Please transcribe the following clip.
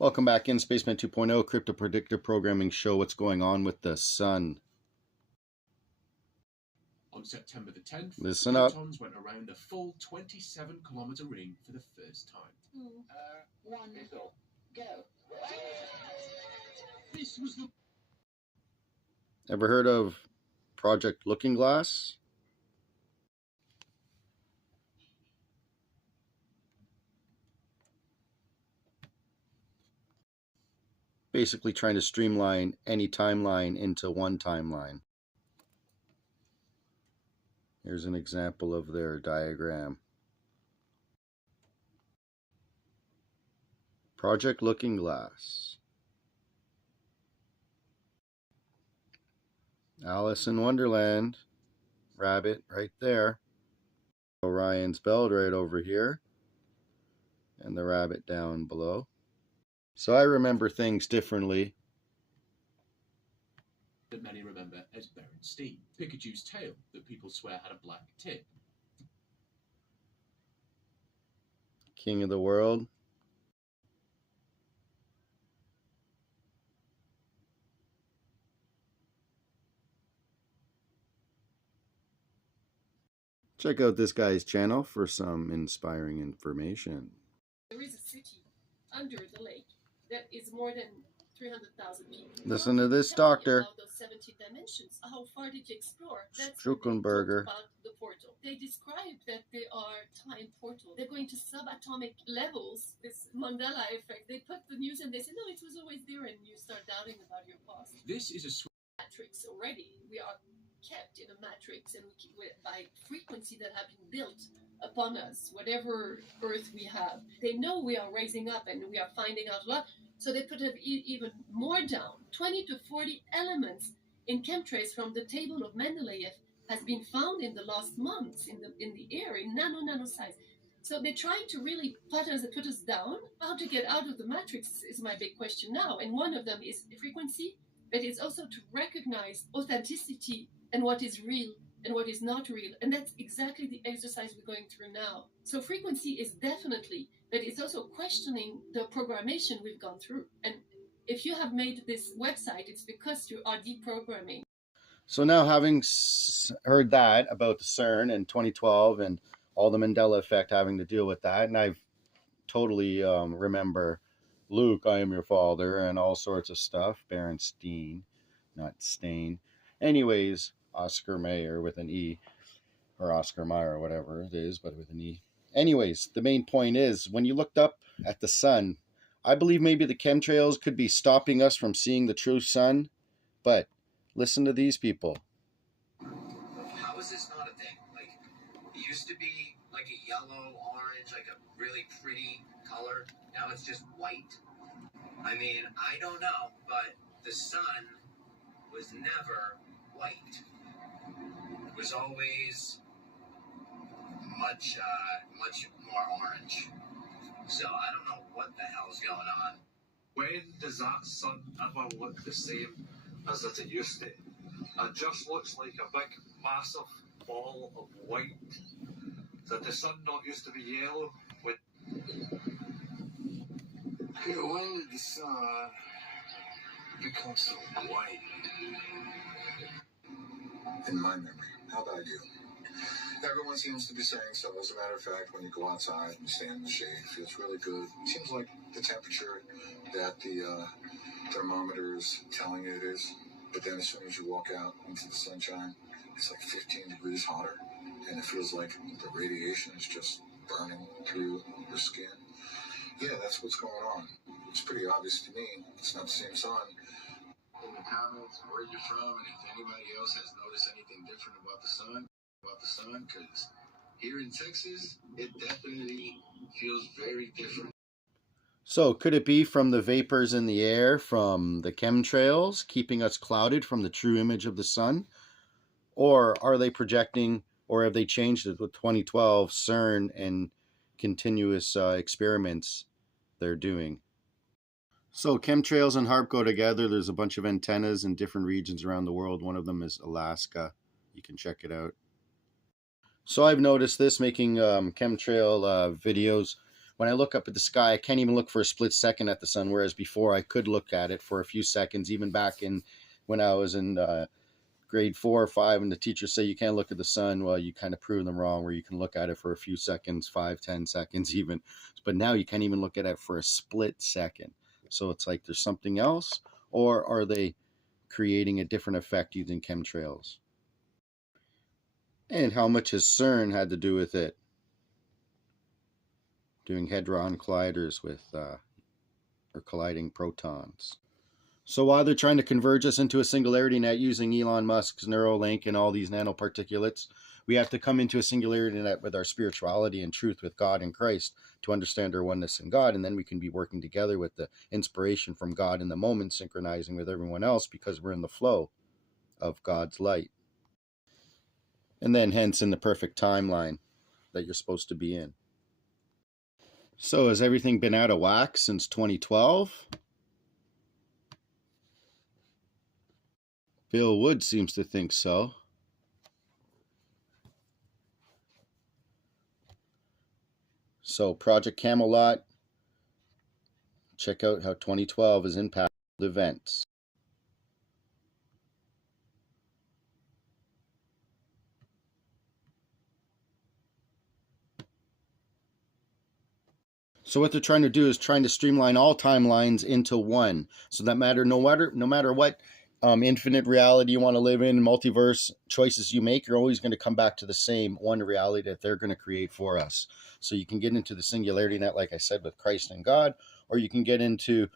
Welcome back in Spaceman 2.0 Crypto Predictor Programming Show. What's going on with the sun? On September the 10th, listen up. Protons went around a full 27-kilometer ring for the first time. Wonderful. Go. This was the... Ever heard of Project Looking Glass? Basically trying to streamline any timeline into one timeline. Here's an example of their diagram. Project Looking Glass. Alice in Wonderland. Rabbit right there. Orion's belt right over here. And the rabbit down below. So I remember things differently. That many remember as Berenstein. Pikachu's tail that people swear had a black tip. King of the World. Check out this guy's channel for some inspiring information. There is a city under the lake that is more than 300,000 people. Listen to this doctor. About those 70 dimensions. How far did you explore? That's Struckenberger. about the portal. They describe that they are time portal. They're going to subatomic levels. This Mandela effect. They put the news and they say, no, it was always there, and you start doubting about your past. This is a Matrix already. We are kept in a matrix, and by frequency that have been built upon us, whatever earth we have. They know we are raising up and we are finding out a lot, so they put even more down. 20 to 40 elements in chemtrails from the table of Mendeleev has been found in the last months in the air in nano size. So they're trying to really put us down. How to get out of the matrix is my big question now, and one of them is frequency, but it's also to recognize authenticity and what is real and what is not real. And that's exactly the exercise we're going through now. So frequency is definitely, but it's also questioning the programmation we've gone through. And if you have made this website, it's because you are deprogramming. So now, having heard that about the Cern in 2012 and all the Mandela effect having to deal with that, and I've totally remember Luke, I am your father, and all sorts of stuff. Berenstein, not Stain. Anyways, Oscar Mayer with an E, or Oscar Mayer, or whatever it is, but with an E. Anyways, the main point is, when you looked up at the sun, I believe maybe the chemtrails could be stopping us from seeing the true sun, but listen to these people. How is this not a thing? Like, it used to be like a yellow, orange, like a really pretty color. Now it's just white. I mean, I don't know, but the sun was never white. It was always much more orange. So I don't know what the hell's going on. When does that sun ever look the same as it used to? It just looks like a big, massive ball of white. Did the sun not used to be yellow? When did the sun become so white? In my memory. How about you? Everyone seems to be saying so. As a matter of fact, when you go outside and you stand in the shade, it feels really good. It seems like the temperature that the thermometer is telling you it is. But then as soon as you walk out into the sunshine, it's like 15 degrees hotter. And it feels like the radiation is just burning through your skin. Yeah, that's what's going on. It's pretty obvious to me. It's not the same sun. In the comments where you're from, and if anybody else has noticed anything different about the sun, because here in Texas, it definitely feels very different. So could it be from the vapors in the air, from the chemtrails, keeping us clouded from the true image of the sun? Or are they projecting, or have they changed it with 2012 Cern and continuous experiments they're doing? So chemtrails and HAARP go together. There's a bunch of antennas in different regions around the world. One of them is Alaska. You can check it out. So I've noticed this, making chemtrail videos. when I look up at the sky, I can't even look for a split second at the sun, whereas before I could look at it for a few seconds, even back in when I was in grade 4 or 5, and the teachers say you can't look at the sun. Well, you kind of prove them wrong, where you can look at it for a few seconds, 5-10 seconds even, but now you can't even look at it for a split second. So it's like there's something else, or are they creating a different effect using chemtrails? And how much has Cern had to do with it, doing hadron colliders with or colliding protons? So while they're trying to converge us into a singularity net using Elon Musk's Neuralink and all these nanoparticulates, we have to come into a singularity net with our spirituality and truth with God and Christ to understand our oneness in God, and then we can be working together with the inspiration from God in the moment, synchronizing with everyone else because we're in the flow of God's light. And then hence in the perfect timeline that you're supposed to be in. So has everything been out of whack since 2012? Bill Wood seems to think so. So Project Camelot, check out how 2012 has impacted events. So what they're trying to do is trying to streamline all timelines into one. So that no matter what infinite reality you want to live in, multiverse choices you make, you're always going to come back to the same one reality that they're going to create for us. So you can get into the singularity net, like I said, with Christ and God, or you can get into